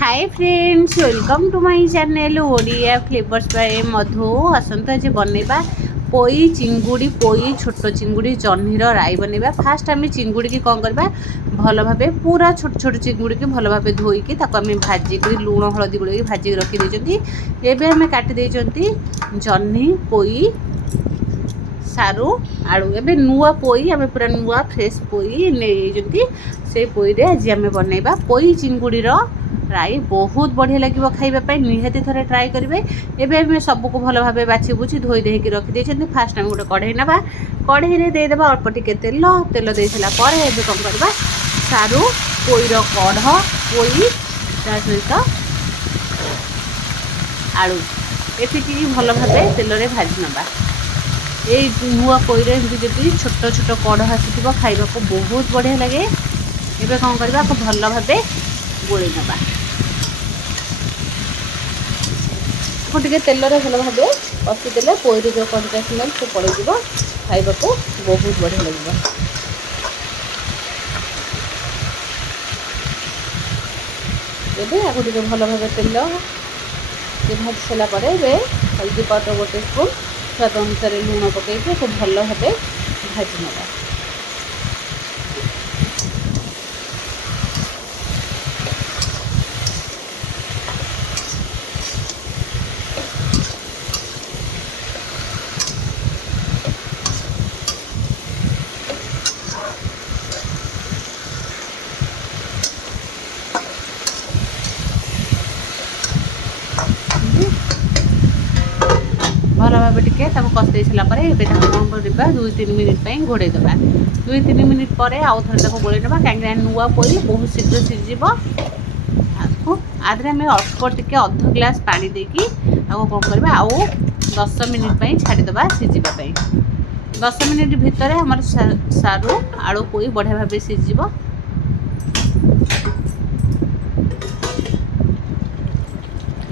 Hi friends, welcome to my channel Odia flavours by Madhu. आसंत आज बनैबा पोई चिंगुड़ी पोई छोट चिंगुड़ी जह्नीर राई बनैबा। फास्ट आम चिंगुड़ी की कौन करबा भल भाबे पूरा छोट छोट चिंगुड़ी की भल भाबे धोईकी ताको आम भाजिक लुण हलदी गुड़े भाजिक रखी देइछंती। एबे आम काटी देइछंती जह्नी पोई सारू आलू। एबे नुआ पोई आम पूरा नुआ फ्रेश पोई नहीं से पोई रे आज आम बनैबा पोई चिंगुड़ी राई। बहुत बढ़िया लगे खाइबा निहाती थरे ट्राए करेंगे। एबे आम सबको भल भाव बाछि बुझी धोई देकी रखी देइछंती। फास्ट आम गोटे कढ़ई ना कढ़ई रे देदेबा अल्प टिके तेल तेल दे सारा पर एबे कौन करबा सारू पोईर कढ़ पोई ता सहित आलू एतिकी भल भाव तेल रे भाजी नबा। ये नुआ पोई रे जदि छोट छोट कढ़ आसीथिबो खाइबा को बहुत बढ़िया लगे। एबे कौन करबा को भल भाव गोळी नबा टे तेल भल भाव कषिदेले पोईर जो कंचा स्मेल से पड़े खाइबा को बहुत बढ़िया लगे। एबे आगो टे भल भाव तेल भाजी सारा पर हल्दी पाउडर गोटे स्पून स्वाद अनुसार लुण पकईकि भल भाव भाजी नबा। भल भाव टिके कषि सारापर कौन करवा 2-3 मिनिट घोड़े देवा। 2-3 मिनिट पर आउ थे गोल ना कहीं नुआ पोई बहुत शीघ्र सीझीब। आधे आम अल्प टिके अर्ध ग्लास पानी देकी आउ कौन करवा आउ 10 मिनिट छाड़ीदे सीझापी। 10 मिनिट भितर आम सारू आलू पोई बढ़िया भाव सीझीब।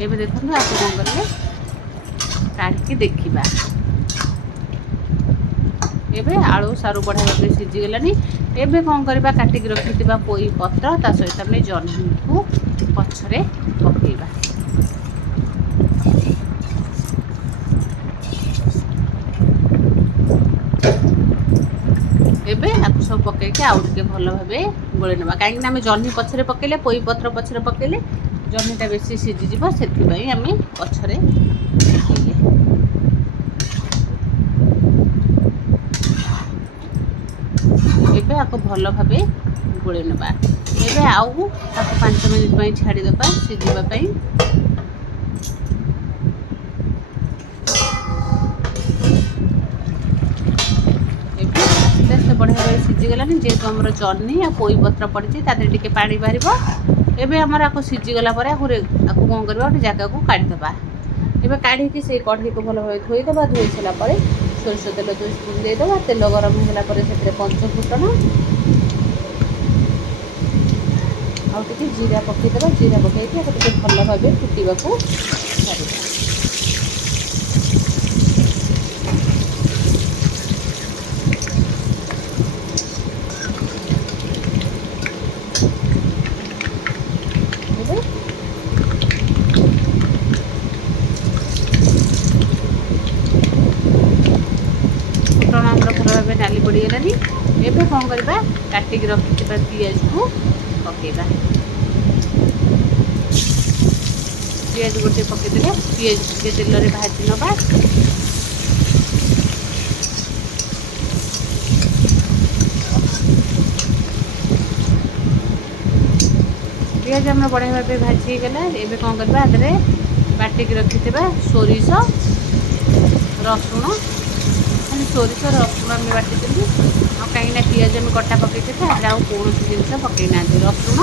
ये देखो आप कौन करेंगे काढ़ी देखा। एबे आलू सारू बढ़िया भाव सीझीगलानी। एबे कौन करवा काटिक रखि पोई पत्र ता सहित आम जह्नी को पछरे पकेबा। एबे आपको सब पकईके आउ टे भल भाव गोले ना कहीं आम जह्नी पछरे पकेले पोई पत्र पछरे पकेले जह्नीटा बेसी सीझीज से आम पछरे पकेले। एबे आपको भल भाव गोले ना। एबे आउ 5 मिनिट छाड़ीदे सीझापी। बढ़िया भाव सीझीगलानी जेहेतु आम जह्नी आ पोई पत्र पड़ी टे पानी बाहर। एबे आमर आपको सीझीगला कौन करवा गोटे जगह को काढ़ीदे। एबे काढ़ी से कढ़ई को भल भाव धोईदे। धोई सारापर सोरिष तेल 2 स्पून देदेबा। तेल गरम होगापर से 5 फुटण आउ टे जीरा पकईदे। जीरा पकईकि टे भल भाव फुटा छाड़ीदा। भल भाव नाली पड़गलानी। एबे कौन करवा काटिक रखि पियाज को पकेबा। पियाज गोटे पकईदे पियाज टे तेल रे भाजी नबा। पियाज आम बढ़िया भाव भाजी गला। एबे कौन करवा आधे बाटिक रखि सोरिष रसुण सोरिष रसुण आम बाटी कहीं पियाज आम कटा पकई आउ कौन जिन पकईना। रसुण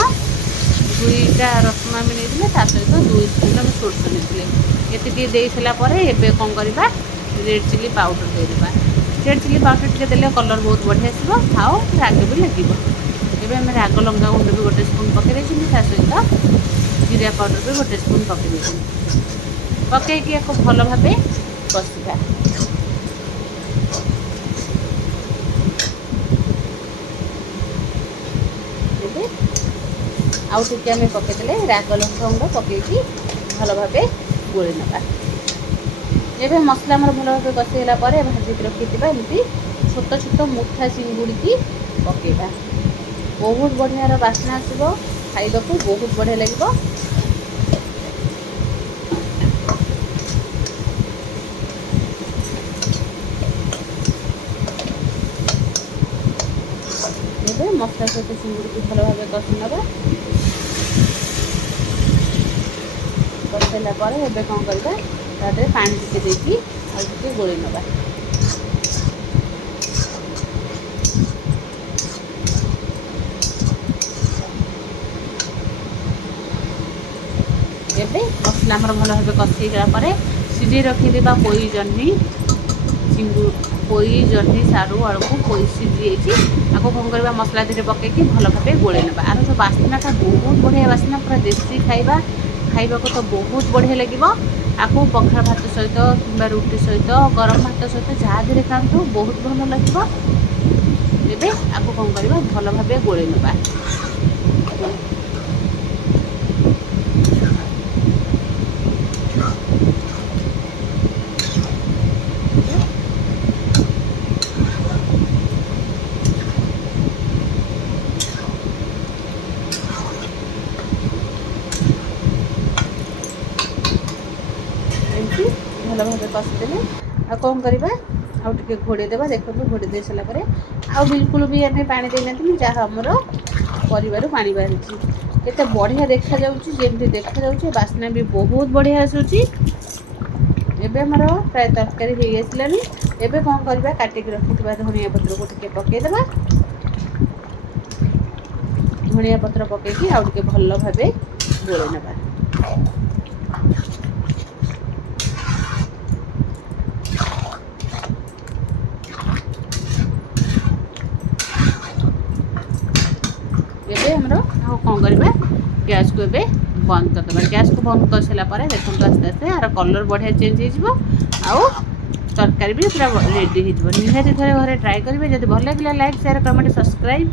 2टा रसुण आम नहीं सहित 2 स्पून आम सोरिष नहीं ये दे सारापर एबे कौन करवा रेड चिली पाउडर देदेबा। रेड चिली पाउडर टे देले कलर बहुत बढ़िया आसो आउ राग भी लगे। एबे आम राग लंका गुंड भी गोटे स्पून पकई सहित जीरा पाउडर भी गोटे स्पून पकई पकईकि भल भाव कषा। ଆଉ ଟିକେ ଆମେ ପକାଇଦେଲେ ରାଗ ଲଙ୍କା ଗୁଣ୍ଡ ପକାଇକି ଭଲ ଭାବେ ଗୋଳି ନେବା। ଏବେ ମସଲା ଆମର ଭଲ ଭାବେ କଷିଗଲା ପରେ ଭାଜିକି ରଖିଥିବା ଏମିତି ଛୋଟ ଛୋଟ ମୁଠା ଚିଙ୍ଗୁଡ଼ିକି ପକାଇବା। ବହୁତ ବଢ଼ିଆର ବାସ୍ନା ଆସିବ, ଖାଇବାକୁ ବହୁତ ବଢ଼ିଆ ଲାଗିବ। ଏବେ ମସଲା ସହିତ ଚିଙ୍ଗୁଡ଼ିକୁ ଭଲ ଭାବେ କଷି ନେବା। କଷିଲା ପରେ ଏବେ କ'ଣ କରିବା, ତା ଦେହରେ ପାଣି ଟିକେ ଦେଇକି ଆଉ ଟିକେ ଗୋଳେଇ ନେବା। ଏବେ ମସଲା ଆମର ଭଲ ଭାବେ କଷି ହେଇଗଲା ପରେ ସିଝେଇ ରଖିଥିବା ପୋଇ ଜହ୍ନି ସାରୁ ଆଳୁକୁ ପୋଇ ସିଝି ଯାଇଛି, ତାକୁ କ'ଣ କରିବା ମସଲା ଦେହରେ ପକାଇକି ଭଲ ଭାବେ ଗୋଳେଇ ନେବା। ଆର ଯେଉଁ ବାସ୍ନାଟା ବହୁତ ବଢ଼ିଆ ବାସ୍ନା, ପୁରା ଦେଶୀ ଖାଇବା, ଖାଇବାକୁ ତ ବହୁତ ବଢ଼ିଆ ଲାଗିବ। ଆକୁ ପଖାଳ ଭାତ ସହିତ କିମ୍ବା ରୁଟି ସହିତ, ଗରମ ଭାତ ସହିତ ଯାହା ଦେହରେ ଖାଆନ୍ତୁ ବହୁତ ଭଲ ଲାଗିବ। ଏବେ ଆକୁ କ'ଣ କରିବା ଭଲ ଭାବେ ଗୋଳେଇ ନେବା। ଏମିତି ଭଲ ଭାବେ କଷିଦେଲେ ଆଉ କ'ଣ କରିବା, ଆଉ ଟିକେ ଘୋଡ଼େଇ ଦେବା। ଦେଖନ୍ତୁ ଘୋଡ଼େଇ ଦେଇ ସାରିଲା ପରେ ଆଉ ବିଲକୁଲ ବି ଆମେ ପାଣି ଦେଇନାହାନ୍ତି, ଯାହା ଆମର ପରିବାରୁ ପାଣି ବାହାରିଛି। କେତେ ବଢ଼ିଆ ଦେଖାଯାଉଛି, ଯେମିତି ଦେଖାଯାଉଛି ବାସ୍ନା ବି ବହୁତ ବଢ଼ିଆ ଆସୁଛି। ଏବେ ଆମର ପ୍ରାୟ ତରକାରୀ ହେଇ ଆସିଲାଣି। ଏବେ କ'ଣ କରିବା, କାଟିକି ରଖିଥିବା ଧନିଆ ପତ୍ରକୁ ଟିକେ ପକାଇଦେବା। ଧନିଆ ପତ୍ର ପକାଇକି ଆଉ ଟିକେ ଭଲ ଭାବେ ଗୋଳେଇ ନେବା। ଏବେ ଆମର ଆଉ କ'ଣ କରିବା, ଗ୍ୟାସ୍କୁ ଏବେ ବନ୍ଦ କରିଦେବା। ଗ୍ୟାସ୍କୁ ବନ୍ଦ କରିସାରିଲା ପରେ ଦେଖନ୍ତୁ ଆସ୍ତେ ଆସ୍ତେ ଆର କଲର୍ ବଢ଼ିଆ ଚେଞ୍ଜ ହେଇଯିବ, ଆଉ ତରକାରୀ ବି ପୁରା ରେଡ଼ି ହେଇଯିବ। ନିହାତି ଥରେ ଘରେ ଟ୍ରାଏ କରିବେ। ଯଦି ଭଲ ଲାଗିଲା ଲାଇକ୍, ସେୟାର, କମେଣ୍ଟ, ସବସ୍କ୍ରାଇବ୍।